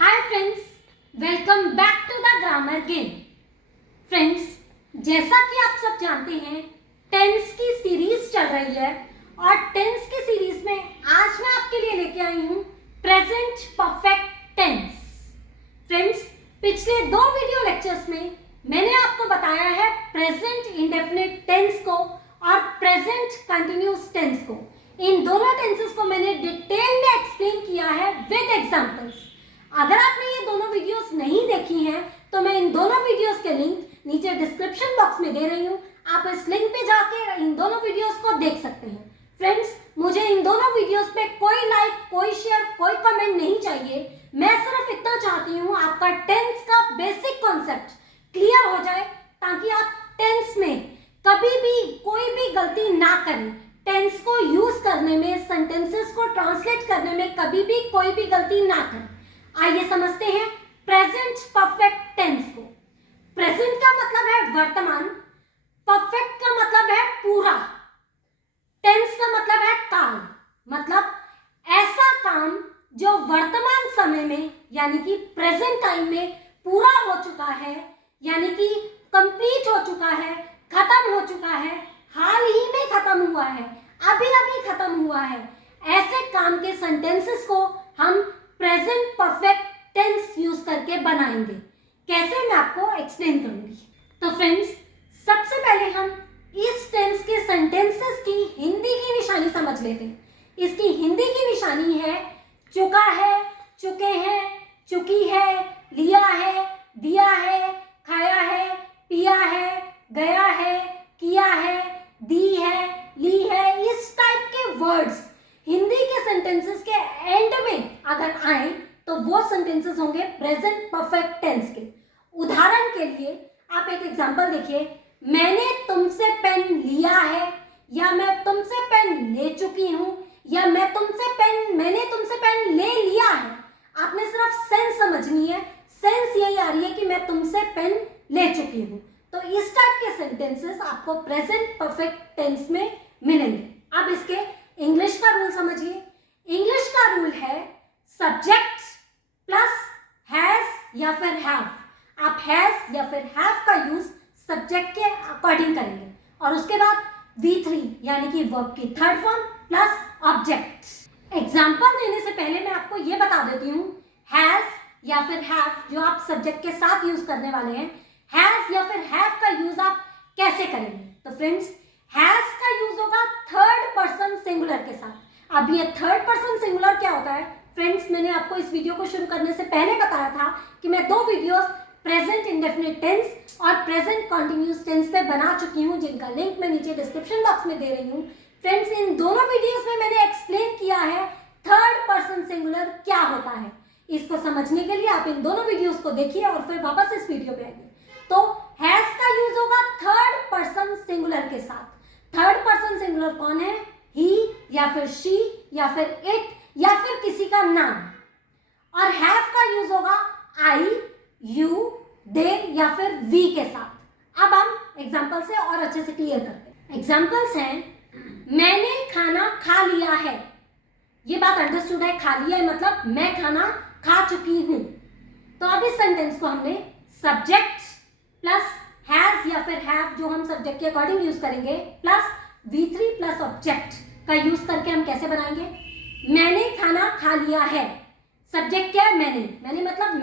Hi friends, welcome back to the grammar game. Friends, जैसा कि आप सब जानते हैं टेंस की सीरीज चल रही है और टेंस की सीरीज में आज मैं आपके लिए लेके आई हूं प्रेजेंट परफेक्ट टेंस। फ्रेंड्स, पिछले 2 वीडियो लेक्चर्स में मैंने आपको बताया है प्रेजेंट इंडेफिनिट टेंस को और प्रेजेंट कंटिन्यूअस टेंस को। इन दोनों टेंसेस को मैंने डिटेल में एक्सप्लेन किया है विद एग्जांपल्स। अगर आपने ये दोनों वीडियोस नहीं देखी हैं तो मैं इन दोनों वीडियोस के लिंक नीचे डिस्क्रिप्शन बॉक्स में दे रही हूँ। आप इस लिंक पे जाके इन दोनों वीडियोस को देख सकते हैं। फ्रेंड्स, मुझे इन दोनों वीडियोस पे कोई लाइक, कोई शेयर, कोई कमेंट नहीं चाहिए। मैं सिर्फ इतना चाहती हूँ आपका टेंस का बेसिक कॉन्सेप्ट क्लियर हो जाए ताकि आप टेंस में कभी भी कोई भी गलती ना करें। टेंस को यूज करने में, सेंटेंसेस को ट्रांसलेट करने में कभी भी कोई भी गलती ना करें। आइए समझते हैं प्रेजेंट परफेक्ट टेंस को। प्रेजेंट का मतलब है वर्तमान, परफेक्ट का मतलब है पूरा, टेंस का मतलब है काल, मतलब ऐसा काम जो वर्तमान समय में यानी कि प्रेजेंट टाइम में पूरा हो चुका है, यानी कि कंप्लीट हो चुका है, खत्म हो चुका है, हाल ही में खत्म हुआ है, अभी अभी खत्म हुआ है। ऐसे काम के सेंटेंसेस को हम प्रेजेंट परफेक्ट टेंस यूज करके बनाएंगे। कैसे, मैं आपको एक्सप्लेन करूंगी। तो फ्रेंड्स, सबसे पहले हम इस टेंस के सेंटेंसेस की हिंदी की निशानी समझ लेते हैं। इसकी हिंदी की निशानी है चुका है, चुके हैं, चुकी है, लिया है, दिया है, खाया है, पिया है, गया है, किया है, दी है, ली है। इस टाइप के वर्ड्स हिंदी के सेंटेंसेस के एंड में अगर आए तो वो सेंटेंसेस होंगे प्रेजेंट परफेक्ट टेंस के। उदाहरण के लिए आप एक एग्जांपल देखिए, मैंने तुमसे पेन लिया है, या मैं तुमसे पेन ले चुकी हूं, या मैंने तुमसे पेन ले लिया है। आपने सिर्फ सेंस समझनी है। सेंस यही आ रही है कि मैं तुमसे पेन ले चुकी हूं। तो इस टाइप के सेंटेंसेस आपको प्रेजेंट परफेक्ट टेंस में मिलेंगे। अब इसके इंग्लिश का रूल समझिए। इंग्लिश का रूल है सब्जेक्ट प्लस हैज या फिर हैव। आप हैज या फिर हैव का यूज सब्जेक्ट के अकॉर्डिंग करेंगे और उसके बाद V3 यानी कि वर्ब की third form plus object. Example देने से पहले मैं आपको यह बता देती हूँ, हैज या फिर हैव जो आप सब्जेक्ट के साथ यूज करने वाले हैं, हैज या फिर हैव का यूज आप कैसे करेंगे। तो फ्रेंड्स, हैज का यूज होगा थर्ड पर्सन सिंगुलर के साथ। अब ये थर्ड पर्सन सिंगुलर क्या होता है फ्रेंड्स, मैंने आपको इस वीडियो को शुरू करने से पहले बताया था कि मैं 2 वीडियोस प्रेजेंट इंडेफिनिट टेंस और प्रेजेंट कंटिन्यूअस टेंस पे बना चुकी हूं, जिनका लिंक मैं नीचे डिस्क्रिप्शन बॉक्स में दे रही हूं। फ्रेंड्स, इन दोनों वीडियोस में मैंने एक्सप्लेन किया है थर्ड पर्सन सिंगुलर क्या होता है। इसको समझने के लिए आप इन दोनों वीडियोस को देखिए और फिर वापस इस वीडियो पे आइए। तो हैज का यूज होगा थर्ड पर्सन सिंगुलर के साथ। थर्ड पर्सन सिंगुलर कौन है? ही या फिर शी या फिर इट या फिर किसी का नाम। और हैव का यूज होगा आई, यू, दे या फिर वी के साथ। अब हम एग्जांपल से और अच्छे से क्लियर करते हैं। एग्जांपल्स हैं, मैंने खाना खा लिया है। ये बात अंडरस्टूड है, खा लिया है मतलब मैं खाना खा चुकी हूं। तो अब इस सेंटेंस को हमने सब्जेक्ट प्लस हैज या फिर हैव जो हम सब्जेक्ट के अकॉर्डिंग यूज करेंगे प्लस V3 प्लस ऑब्जेक्ट का यूज करके हम कैसे बनाएंगे। मैंने खाना खा लिया है, सब्जेक्ट क्या है? मैंने मतलब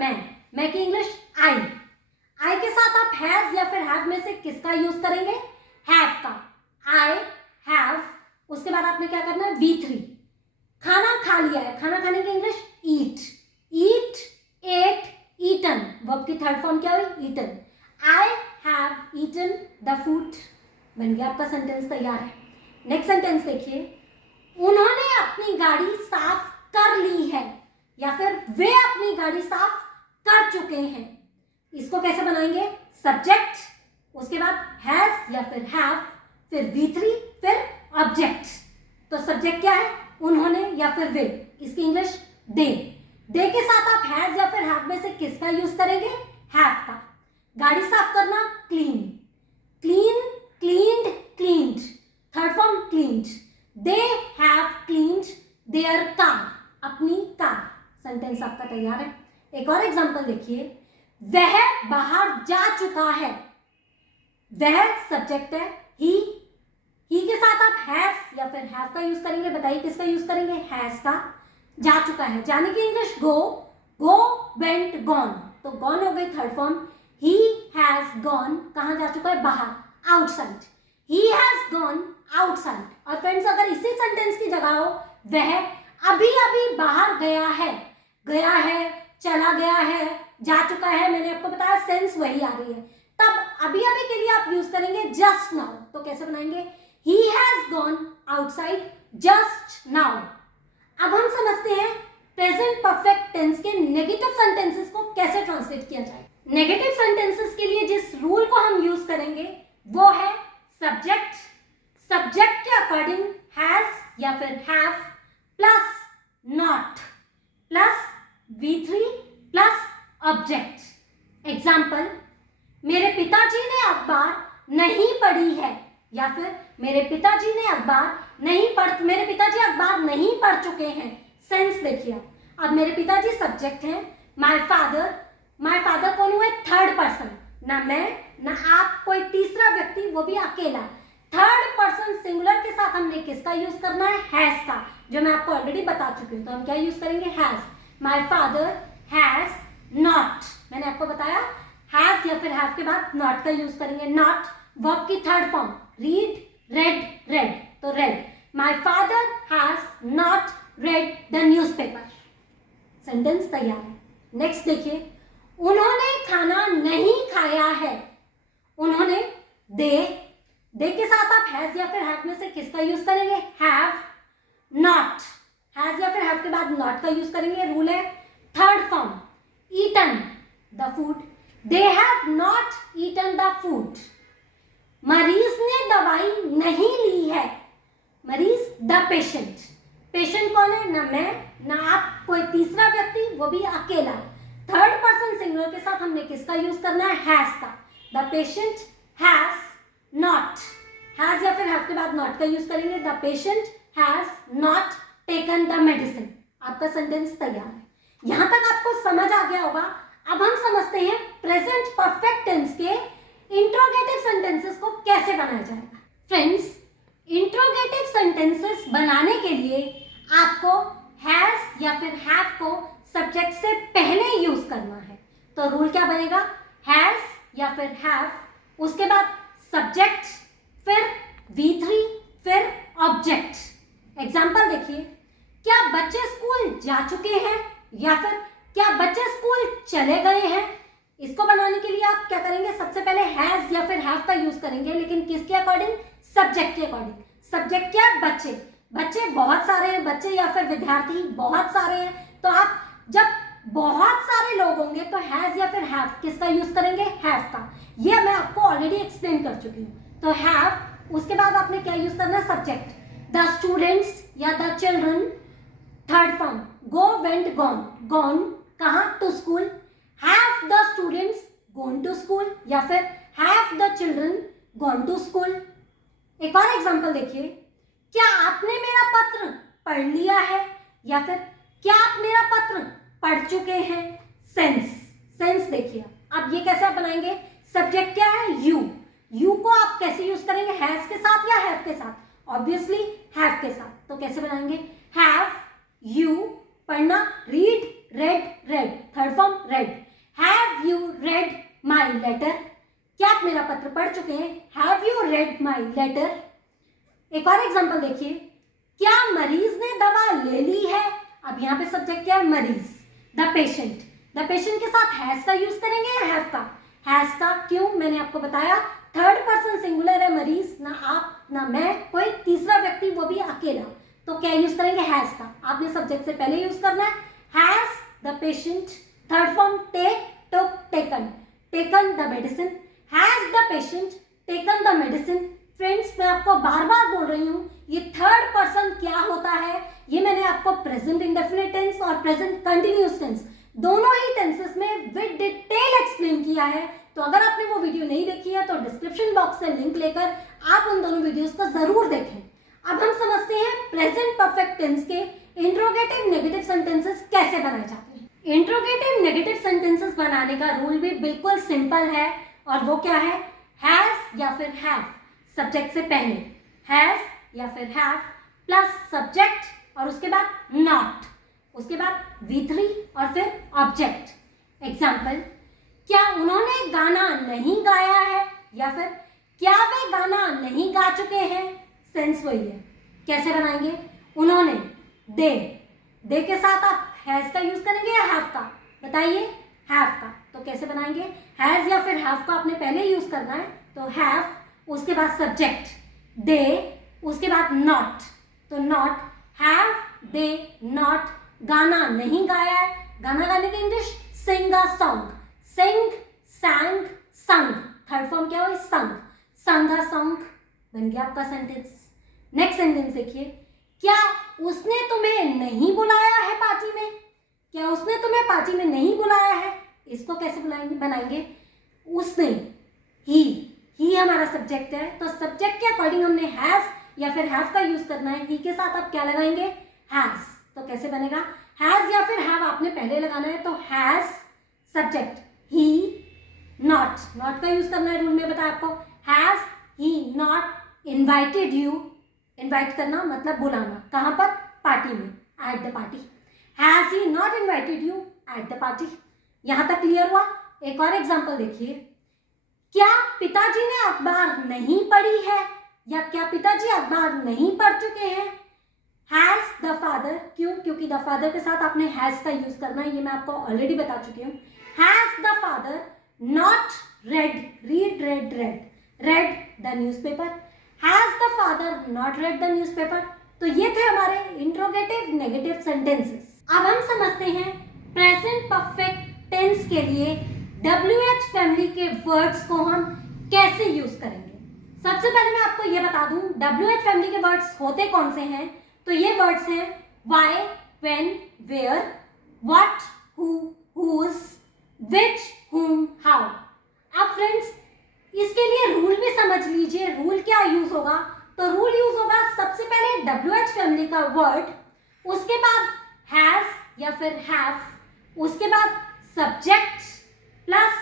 मैं की इंग्लिश आई के साथ आप हैज या फिर हैव में से किसका यूज करेंगे? हैव का। आई हैव, उसके बाद आपने क्या करना है? V3। खाना खा लिया है, खाना खाने की English eat, ate, eaten. Verb की थर्ड फॉर्म क्या हुई? Eaten. I have eaten the food. बन गया आपका सेंटेंस तैयार है। नेक्स्ट सेंटेंस देखिए, उन्होंने अपनी गाड़ी साफ कर ली है या फिर वे अपनी गाड़ी साफ कर चुके हैं। इसको कैसे बनाएंगे? सब्जेक्ट, उसके बाद हैज या फिर हैव, फिर V3, फिर ऑब्जेक्ट। तो सब्जेक्ट क्या है? उन्होंने या फिर वे। इसकी इंग्लिश दे के साथ आप हैज या फिर हैव में से किसका यूज करेंगे? हैव का। गाड़ी साफ करना cleaned, third form cleaned. They have cleaned their car, अपनी कार। सेंटेंस आपका तैयार है। एक और एग्जांपल देखिए, वह बाहर जा चुका है। वह सब्जेक्ट है, ही के साथ आप हैज या फिर हैव का यूज करेंगे। बताइए किसका यूज करेंगे? हैज का। जा चुका है जाने की इंग्लिश गो, वेंट, गॉन। तो गॉन हो गई third form. He has gone, कहां जा चुका है? बाहर, outside. He has gone outside. और फ्रेंड्स अगर इसी सेंटेंस की जगह हो वह अभी अभी बाहर गया है, चला गया है, जा चुका है, मैंने आपको बताया सेंस वही आ रही है। तब अभी अभी के लिए आप यूज करेंगे जस्ट नाउ। तो कैसे बनाएंगे? He has gone outside just now. अब हम समझते हैं प्रेजेंट परफेक्ट टेंस के नेगेटिव सेंटेंसेस को कैसे ट्रांसलेट किया जाए। नेगेटिव सेंटेंसेस के लिए जिस रूल को हम यूज करेंगे वो है सब्जेक्ट के अकॉर्डिंग हैज या फिर have plus not plus V3 plus object. Example, मेरे पिताजी ने अखबार नहीं पढ़ी है, या फिर मेरे पिताजी अखबार नहीं पढ़ चुके हैं। सेंस देखिए, अब मेरे पिताजी सब्जेक्ट हैं, माय फादर कौन हुए? थर्ड पर्सन, ना मैं ना आप, कोई तीसरा व्यक्ति, वो भी अकेला। थर्ड पर्सन सिंगुलर के साथ हमने किसका यूज करना है? हैज का, जो मैं आपको ऑलरेडी बता चुकी हूँ। तो हम क्या यूज करेंगे? Has. My father has not, मैंने आपको बताया हैज या फिर हैव के बाद नॉट का यूज करेंगे। नॉट वर्ब की थर्ड फॉर्म, रीड, रेड, तो red. My father has not read the newspaper. Sentence तैयार है। नेक्स्ट देखिए, उन्होंने खाना नहीं खाया है। उन्होंने, दे के साथ आप हैज या फिर हैव में से किसका यूज करेंगे? हैव। नॉट, हैज या फिर हैव के बाद नॉट का यूज करेंगे। रूल है third form, eaten the food, they have not eaten the food. मरीज ने दवाई नहीं ली है। मरीज, द पेशेंट कौन है? ना मैं ना आप, कोई तीसरा व्यक्ति, वो भी अकेला। थर्ड पर्सन सिंगुलर के साथ हमने किसका यूज करना है? हैज का। The patient has not, has या फिर हैव के बाद नॉट का यूज करेंगे। The patient has not taken the medicine. आपका सेंटेंस तैयार है। यहां तक आपको समझ आ गया होगा। अब हम समझते हैं प्रेजेंट परफेक्ट टेंस के इंट्रोगेटिव सेंटेंसेस को कैसे बनाया जाएगा। फ्रेंड्स, इंट्रोगेटिव सेंटेंसेस बनाने के लिए आपको हैज या फिर हैव को सब्जेक्ट से पहले यूज करना है। तो रूल क्या बनेगा? हैज या फिर हैव, उसके बाद सब्जेक्ट, फिर V3, फिर ऑब्जेक्ट। एग्जाम्पल देखिए, क्या बच्चे स्कूल जा चुके हैं या फिर क्या बच्चे स्कूल चले गए हैं। इसको बनाने के लिए आप क्या करेंगे? सबसे पहले हैज या फिर हैव का यूज करेंगे, लेकिन किसके अकॉर्डिंग? सब्जेक्ट के अकॉर्डिंग। सब्जेक्ट क्या है? बच्चे बहुत सारे हैं, बच्चे या फिर विद्यार्थी बहुत सारे हैं। तो आप जब बहुत सारे लोग होंगे तो हैज या फिर हैव किसका यूज करेंगे? हैव का। ये मैं आपको ऑलरेडी एक्सप्लेन कर चुकी हूँ। तो हैव, उसके बाद आपने क्या यूज करना है? सब्जेक्ट। द स्टूडेंट्स या the children, third form, go, went, gone, कहाँ? To school. Have the students gone to school या फिर have the children gone to school. एक और एग्जांपल देखिए, क्या आपने मेरा पत्र पढ़ लिया है या फिर क्या आप मेरा पत्र पढ़ चुके हैं। सेंस देखिए, अब ये कैसे आप बनाएंगे? सब्जेक्ट क्या है? यू को आप कैसे यूज करेंगे? हैज के साथ या हैव के साथ? ऑब्वियसली हैव के साथ। तो कैसे बनाएंगे? हैव यू, पढ़ना, read, read, third form read. Have you read my letter, क्या आप मेरा पत्र पढ़ चुके हैं? Have you read my letter. एक और एग्जांपल देखिए, क्या मरीज ने दवा ले ली है। अब यहाँ पे सब्जेक्ट क्या है? मरीज। द पेशेंट के साथ हैज का यूज करेंगे या हैव का? हैज का। क्यों? मैंने आपको बताया थर्ड पर्सन सिंगुलर है मरीज, ना आप ना मैं, कोई तीसरा व्यक्ति, वो भी अकेला। तो क्या यूज करेंगे? हैज का। आपने सब्जेक्ट से पहले यूज करना है। Has the patient, third form take, took, taken the medicine. Has the patient taken the medicine. Friends, मैं आपको बार बार बोल रही हूँ, ये थर्ड पर्सन क्या होता है ये मैंने आपको प्रेजेंट इंडेफिनिट टेंस और प्रेजेंट कंटिन्यूअस टेंस दोनों ही टेंसेस में विद डिटेल एक्सप्लेन किया है। तो अगर आपने वो वीडियो नहीं देखी है तो डिस्क्रिप्शन बॉक्स से लिंक लेकर आप उन दोनों वीडियोस को जरूर देखें। अब हम समझते हैं प्रेजेंट परफेक्ट टेंस के इंट्रोगेटिव नेगेटिव सेंटेंसेस कैसे बनाए जाते हैं। इंट्रोगेटिव नेगेटिव सेंटेंसेस बनाने का रूल भी बिल्कुल सिंपल है, और वो क्या है? हैज या फिर हैव सब्जेक्ट से पहले, हैज या फिर हैव प्लस सब्जेक्ट और उसके बाद नॉट, उसके बाद V3 और फिर ऑब्जेक्ट। एग्जाम्पल, क्या उन्होंने गाना नहीं गाया है, या फिर क्या वे गाना नहीं गा चुके हैं? सेंस वही है। कैसे बनाएंगे? उन्होंने, दे के साथ आप हैज का यूज करेंगे या हैव का? बताइए। हैव का। तो कैसे बनाएंगे? हैज या फिर हैव का आपने पहले यूज करना है, तो हैव, उसके बाद सब्जेक्ट दे, उसके बाद नॉट, तो नॉट, हैव दे नॉट गाना नहीं गाया है। गाना गाने की इंग्लिश सिंग अ सॉन्ग, सिंग, सैंग, संग, थर्ड फॉर्म क्या हुई? संग, संग अ सॉन्ग, बन गया आपका सेंटेंस। नेक्स्ट सेंटेंस देखिए, क्या उसने तुम्हें नहीं बुलाया है पार्टी में? क्या उसने तुम्हें पार्टी में नहीं बुलाया है? इसको कैसे बुलाएंगे? बनाएंगे उसने, ही हमारा सब्जेक्ट है, तो सब्जेक्ट के अकॉर्डिंग हमने हैज या फिर हैव का यूज करना है। ही के साथ आप क्या लगाएंगे? हैज। तो कैसे बनेगा? हैज या फिर हैव आपने पहले लगाना है, तो हैज सब्जेक्ट ही, नॉट का यूज करना है, रूल में बताया आपको। Has he not invited you, invite करना मतलब बुलाना, कहां पर? पार्टी में, at the party. Has he not invited you at the party. यहां तक क्लियर हुआ? एक और एग्जांपल देखिए, क्या पिताजी ने अखबार नहीं पढ़ी है, या क्या पिताजी अखबार नहीं पढ़ चुके हैं? हैज द फादर, क्यों? क्योंकि द फादर के साथ आपने हैज का यूज करना है, ये मैं आपको ऑलरेडी बता चुकी हूँ। Has the father not read the newspaper? Has the father not read the newspaper? तो ये थे हमारे इंट्रोगेटिव नेगेटिव सेंटेंसेस। अब हम समझते हैं प्रेजेंट परफेक्ट टेंस के लिए WH फैमिली के वर्ड्स को हम कैसे यूज करेंगे। सबसे पहले मैं आपको ये बता दूं WH फैमिली के वर्ड्स होते कौन से हैं। तो ये वर्ड्स हैं why, when, where, what, who, whose, which, whom, how। अब फ्रेंड्स इसके लिए रूल भी समझ लीजिए। रूल क्या यूज होगा? तो रूल यूज होगा सबसे पहले WH फैमिली का वर्ड, उसके बाद हैज या फिर हैव, उसके बाद subject plus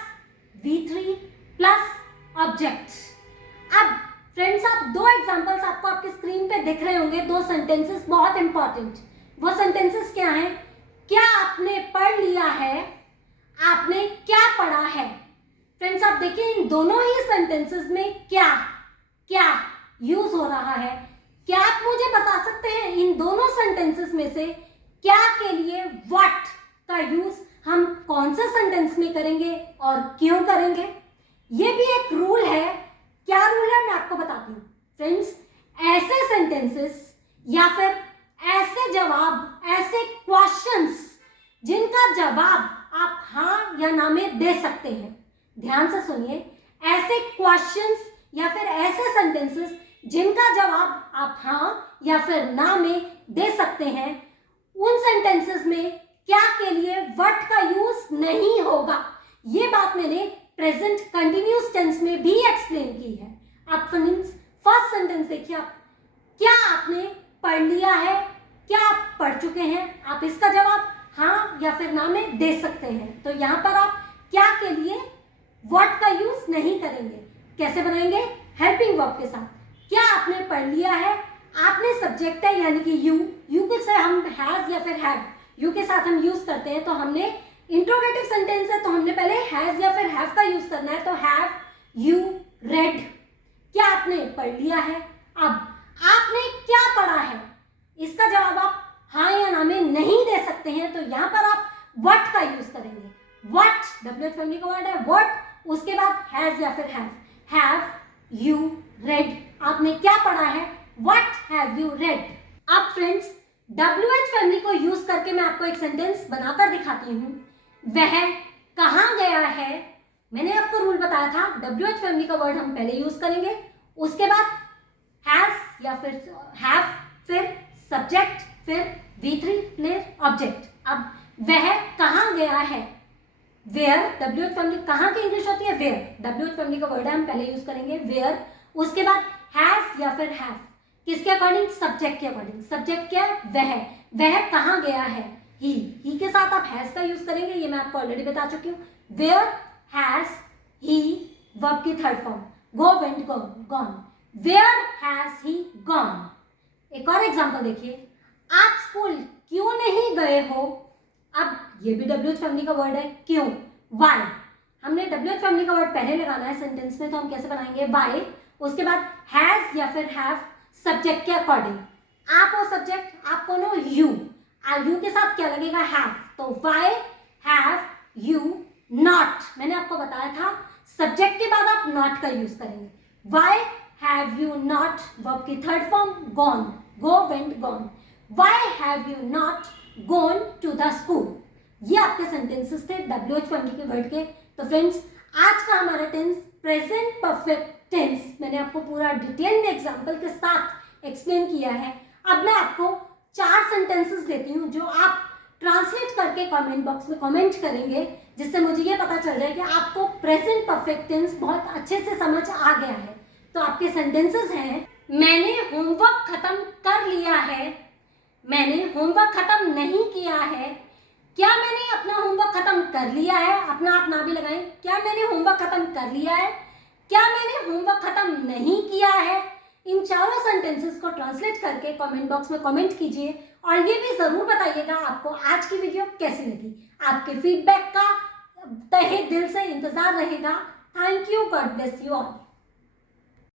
V3 plus object. अब फ्रेंड्स आप दो एग्जांपल्स आपको आपकी स्क्रीन पे दिख रहे होंगे, दो सेंटेंसेस बहुत इंपॉर्टेंट। वो सेंटेंसेस क्या हैं? क्या आपने पढ़ लिया है, आपने क्या पढ़ा है। फ्रेंड्स आप देखिए इन दोनों ही सेंटेंसेस में क्या यूज हो रहा है। क्या आप मुझे बता सकते हैं इन दोनों सेंटेंसेस में से क्या के लिए व्हाट का यूज हम कौन से सेंटेंस में करेंगे और क्यों करेंगे? ये भी एक रूल है। क्या रूल है मैं आपको बताती हूँ। फ्रेंड्स ऐसे सेंटेंसेस या फिर ऐसे जवाब, ऐसे क्वेश्चंस जिनका जवाब आप हाँ या ना में दे सकते हैं, ध्यान से सुनिए, ऐसे क्वेश्चंस या फिर ऐसे सेंटेंसेस जिनका जवाब आप हाँ या फिर ना में दे सकते हैं, उन सेंटेंसेस में क्या के लिए व्हाट का यूज नहीं होगा। ये बात मैंने प्रेजेंट कंटिन्यूअस टेंस में भी एक्सप्लेन की है। अब फ्रेंड्स फर्स्ट सेंटेंस देखिए आप, क्या आपने पढ़ लिया है, क्या आप पढ़ चुके हैं, आप इसका जवाब हाँ या फिर ना में दे सकते हैं। तो यहां पर आप क्या के लिए व्हाट का यूज नहीं करेंगे। कैसे बनाएंगे? हेल्पिंग वर्ब के साथ। क्या आपने पढ़ लिया है, आपने सब्जेक्ट है यानी कि यू के से हम हैज या फिर हैव, यू के साथ हम यूज करते हैं, तो हमने इंट्रोगेटिव सेंटेंस है तो हमने पहले हैज या फिर हैव का यूज करना है। तो हैव यू रेड, क्या आपने पढ़ लिया है। अब आपने क्या पढ़ा है, इसका जवाब आप हाँ या ना में नहीं दे सकते हैं, तो यहां पर आप व्हाट का यूज करेंगे। व्हाट WH फैमिली का वर्ड है व्हाट, उसके बाद हैज या फिर हैव यू रेड, आपने क्या पढ़ा है, व्हाट हैव यू रेड। अब फ्रेंड्स WH फैमिली को यूज करके मैं आपको एक सेंटेंस बनाकर दिखाती हूं। वह कहां गया है। मैंने आपको रूल बताया था WH फैमिली का वर्ड हम पहले यूज करेंगे, उसके बाद हैज या फिर हैव, फिर सब्जेक्ट, फिर V3 फिर ऑब्जेक्ट। अब वह कहां गया है, वेयर, WH फैमिली कहां की इंग्लिश होती है वेयर, WH फैमिली का वर्ड है हम पहले यूज करेंगे वेयर, उसके बाद हैज या फिर हैव, किसके अकॉर्डिंग, सब्जेक्ट के अकॉर्डिंग। सब्जेक्ट क्या है, वह कहां गया है, ही के साथ आप हैज का यूज करेंगे, ये मैं आपको ऑलरेडी बता चुकी हूँ। वेयर हैज ही वर्ब की third form, go went gone, where has he gone. एक और एग्जांपल देखिए, आप स्कूल क्यों नहीं गए हो। अब ये भी WH फैमिली का वर्ड है, क्यों, वाई। हमने WH फैमिली का वर्ड पहले लगाना है सेंटेंस में, तो हम कैसे बनाएंगे, वाई, उसके बाद हैज या फिर हैव सब्जेक्ट के अकॉर्डिंग। आप हो सब्जेक्ट, आप कौन हो, यू, यू के साथ क्या लगेगा, हैव, तो वाई हैव यू नॉट। मैंने आपको बताया था सब्जेक्ट के बाद आप नॉट का यूज करेंगे। Why have you not, verb की third form, gone, go went gone. Why have you not gone to the school. ये आपके सेंटेंसेस थे WH फैमिली के वर्ड के। तो फ्रेंड्स, आज का हमारा टेंस प्रेजेंट परफेक्ट टेंस मैंने आपको पूरा डिटेल में एग्जांपल के साथ एक्सप्लेन किया है। अब मैं आपको 4 सेंटेंसेस देती हूँ जो आप ट्रांसलेट करके कमेंट बॉक्स में कमेंट करेंगे, जिससे मुझे ये पता चल जाए कि आपको प्रेजेंट परफेक्ट टेंस बहुत अच्छे से समझ आ गया है। तो आपके सेंटेंसेस हैं, मैंने होमवर्क खत्म कर लिया है, मैंने होमवर्क खत्म नहीं किया है, क्या मैंने अपना होमवर्क खत्म कर लिया है, अपना आप ना भी लगाएं, क्या मैंने होमवर्क खत्म कर लिया है, क्या मैंने होमवर्क खत्म नहीं किया है। इन चारों सेंटेंसेस को ट्रांसलेट करके कमेंट बॉक्स में कमेंट कीजिए और ये भी जरूर बताइएगा आपको आज की वीडियो कैसी लगी। आपके फीडबैक का तहे दिल से इंतजार रहेगा। Thank you, God bless you all.